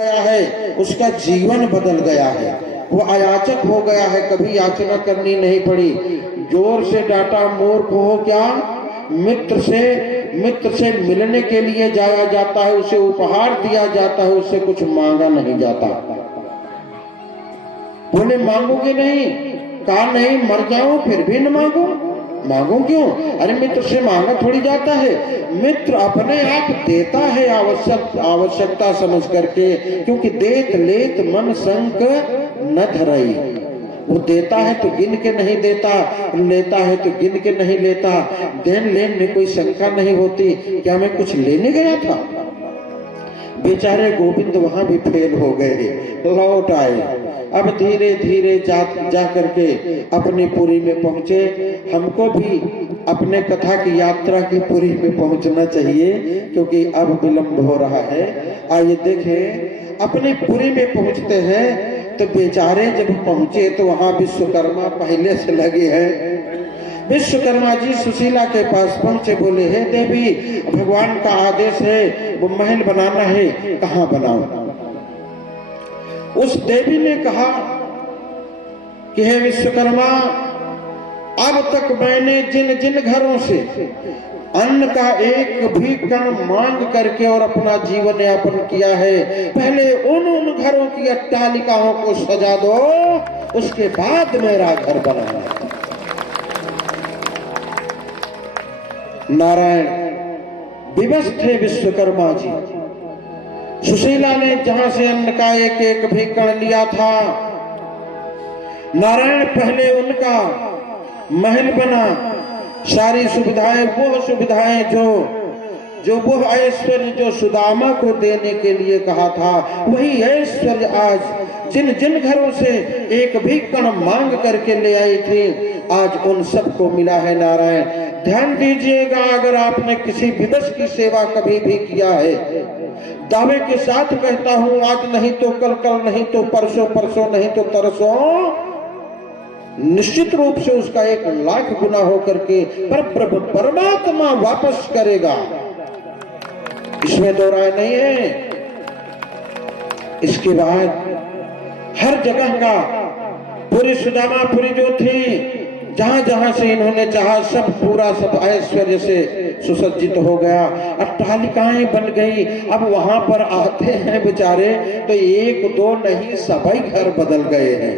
गया है, उसका जीवन बदल गया है, वो अयाचक हो गया है, कभी याचना करनी नहीं पड़ी। जोर से डांटा, मूर्ख हो क्या? मित्र से मिलने के लिए जाया जाता है, उसे उपहार दिया जाता है, उससे कुछ मांगा नहीं जाता। बोले मांगोगे नहीं? कहा नहीं, मर जाओ फिर भी न मांगो। मांगो क्यों? अरे मित्र से मांगा थोड़ी जाता है, मित्र अपने आप देता है आवश्यकता समझ करके, क्योंकि देत लेत मन संक न धरई। वो देता है तो गिन के नहीं देता, लेता है तो गिन के नहीं लेता। देन लेन में कोई शंका नहीं होती, क्या मैं कुछ लेने गया था? बेचारे गोविंद वहां भी फेल हो गए, लौट आए। अब धीरे धीरे जा करके अपनी पुरी में पहुंचे। हमको भी अपने कथा की यात्रा की पुरी में पहुंचना चाहिए, क्योंकि अब विलंब हो रहा है। आइए देखें, अपनी पुरी में पहुंचते हैं तो बेचारे जब पहुंचे तो वहां विश्वकर्मा पहले से लगे हैं। विश्वकर्मा जी सुशीला के पास पहुंचे, बोले हे देवी, भगवान का आदेश है, वो महल बनाना है, कहाँ बनाऊं? उस देवी ने कहा कि हे विश्वकर्मा, अब तक मैंने जिन जिन घरों से अन्न का एक भी कण मांग करके और अपना जीवन यापन किया है, पहले उन घरों की अट्टालिकाओं को सजा दो, उसके बाद मेरा घर बनाना। नारायण विवश थे विश्वकर्मा जी। सुशीला ने जहां से अन्न का एक एक भी कण लिया था, नारायण पहले उनका महल बना। सारी सुविधाएं, वो सुविधाएं जो वो ऐश्वर्य जो सुदामा को देने के लिए कहा था, वही ऐश्वर्य आज जिन जिन घरों से एक भी कण मांग करके ले आई थी, आज उन सबको मिला है। नारायण ध्यान दीजिएगा, अगर आपने किसी विवश की सेवा कभी भी किया है, दावे के साथ कहता हूं, आज नहीं तो कल, कल नहीं तो परसों, परसों नहीं तो तरसों, निश्चित रूप से उसका 1 लाख गुना होकर के परमात्मा वापस करेगा, इसमें दो राय नहीं है। इसके बाद हर जगह का पूरी सुदामापुरी जो थी, जहां जहां से इन्होंने चाहा, सब पूरा सब ऐश्वर्य से सुसज्जित हो गया, अट्टालिकाएं बन गई। अब वहां पर आते हैं बेचारे तो 1-2 नहीं, सभी घर बदल गए हैं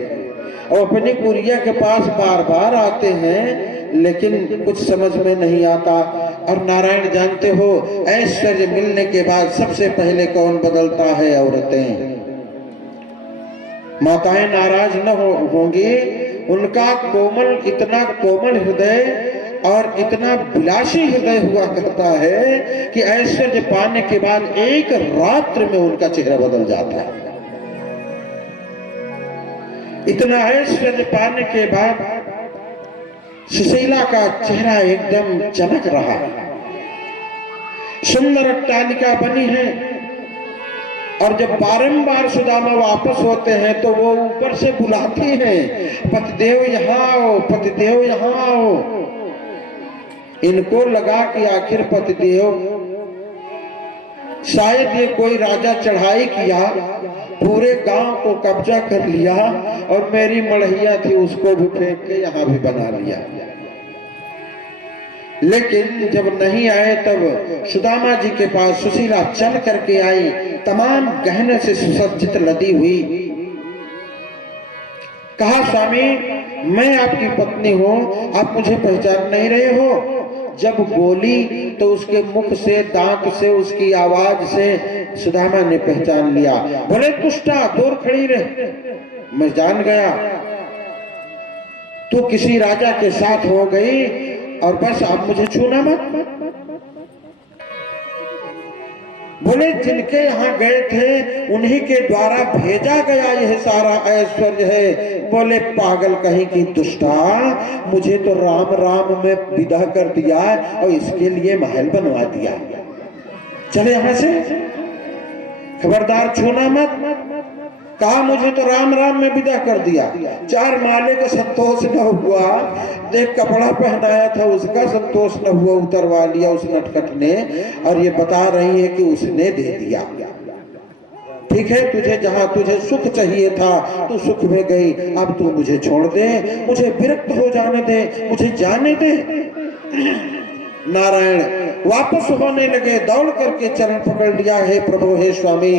और अपनी कुरिया के पास बार बार आते हैं, लेकिन कुछ समझ में नहीं आता। और नारायण जानते हो, ऐश्वर्य मिलने के बाद सबसे पहले कौन बदलता है? औरतें। माताएं नाराज न होंगी, उनका कोमल, इतना कोमल हृदय और इतना विलासी हृदय हुआ करता है कि ऐश्वर्य पाने के बाद एक रात्र में उनका चेहरा बदल जाता है। इतना ऐश्वर्य पाने के बाद सुशीला का चेहरा एकदम चमक रहा है, सुंदर अट्टालिका बनी है। और जब बारंबार सुदामा वापस होते हैं तो वो ऊपर से बुलाती हैं, पतिदेव यहाँ आओ, पतिदेव यहाँ आओ। इनको लगा कि आखिर पतिदेव, शायद ये कोई राजा चढ़ाई किया, पूरे गांव को कब्जा कर लिया और मेरी मड़हिया थी उसको भी फेंक के यहाँ भी बना लिया। लेकिन जब नहीं आए तब सुदामा जी के पास सुशीला चल करके आई, तमाम गहने से सुसज्जित लदी हुई। कहा स्वामी, मैं आपकी पत्नी हूं, आप मुझे पहचान नहीं रहे हो? जब बोली तो उसके मुख से, दांत से, उसकी आवाज से सुदामा ने पहचान लिया। बोले दुष्टा, दूर खड़ी रहे, मैं जान गया तू किसी राजा के साथ हो गई और बस आप मुझे छूना मत। बोले जिनके यहाँ गए थे उन्हीं के द्वारा भेजा गया यह सारा ऐश्वर्य है। बोले पागल कहीं की दुष्टा, मुझे तो राम राम में विदा कर दिया और इसके लिए महल बनवा दिया, चले यहाँ से, खबरदार छूना मत। कहा मुझे तो राम राम में विदा कर दिया। 4 माले का संतोष न हुआ, देख कपड़ा पहनाया था उसका संतोष न हुआ, उतरवा लिया उस नटखट ने, और ये बता रही है कि उसने दे दिया। ठीक है, तुझे जहां तुझे सुख चाहिए था तू सुख में गई, अब तू मुझे छोड़ दे, मुझे विरक्त हो जाने दे, मुझे जाने दे। नारायण वापस होने लगे, दौड़ करके चरण पकड़ लिया, हे प्रभु हे स्वामी,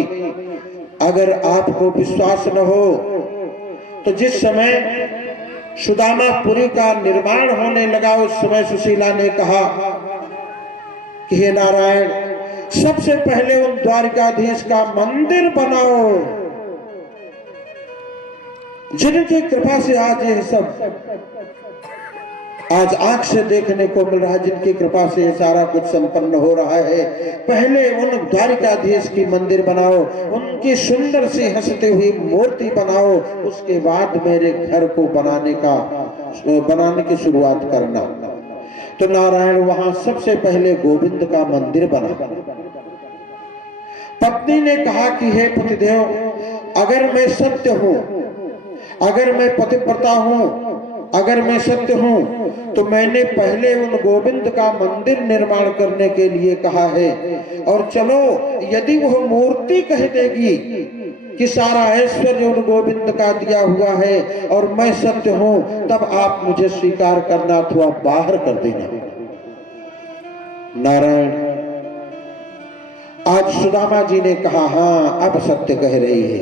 अगर आपको विश्वास न हो तो जिस समय सुदामापुरी का निर्माण होने लगा उस समय सुशीला ने कहा कि हे नारायण, सबसे पहले उन द्वारिकाधीश का मंदिर बनाओ, जिनकी कृपा से आज ये सब आज आंख से देखने को मिल रहा है, जिनकी कृपा से सारा कुछ संपन्न हो रहा है। पहले उन द्वारिकाधीश की मंदिर बनाओ, उनकी सुंदर सी हंसती हुई मूर्ति बनाओ, उसके बाद मेरे घर को बनाने की शुरुआत करना। तो नारायण वहां सबसे पहले गोविंद का मंदिर बना। पत्नी ने कहा कि हे पतिदेव, अगर मैं सत्य हूं, अगर मैं पतिव्रता हूं, अगर मैं सत्य हूं, तो मैंने पहले उन गोविंद का मंदिर निर्माण करने के लिए कहा है, और चलो यदि वह मूर्ति कह देगी कि सारा ऐश्वर्य उन गोविंद का दिया हुआ है और मैं सत्य हूं, तब आप मुझे स्वीकार करना अथवा बाहर कर देना। नारायण आज सुदामा जी ने कहा, हाँ अब सत्य कह रही है,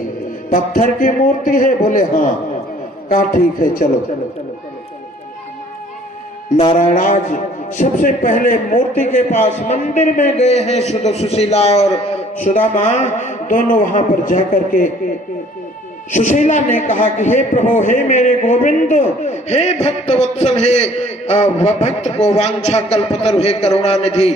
पत्थर की मूर्ति है, बोले हाँ, कहा ठीक है चलो। नारायण आज सबसे पहले मूर्ति के पास मंदिर में गए हैं सुशीला और सुदामा दोनों वहां पर जाकर के सुशीला ने कहा कि हे प्रभु, हे मेरे गोविंद, हे भक्त वत्सल, हे भक्त को वांछा कल्पतरु, हे करुणा निधि,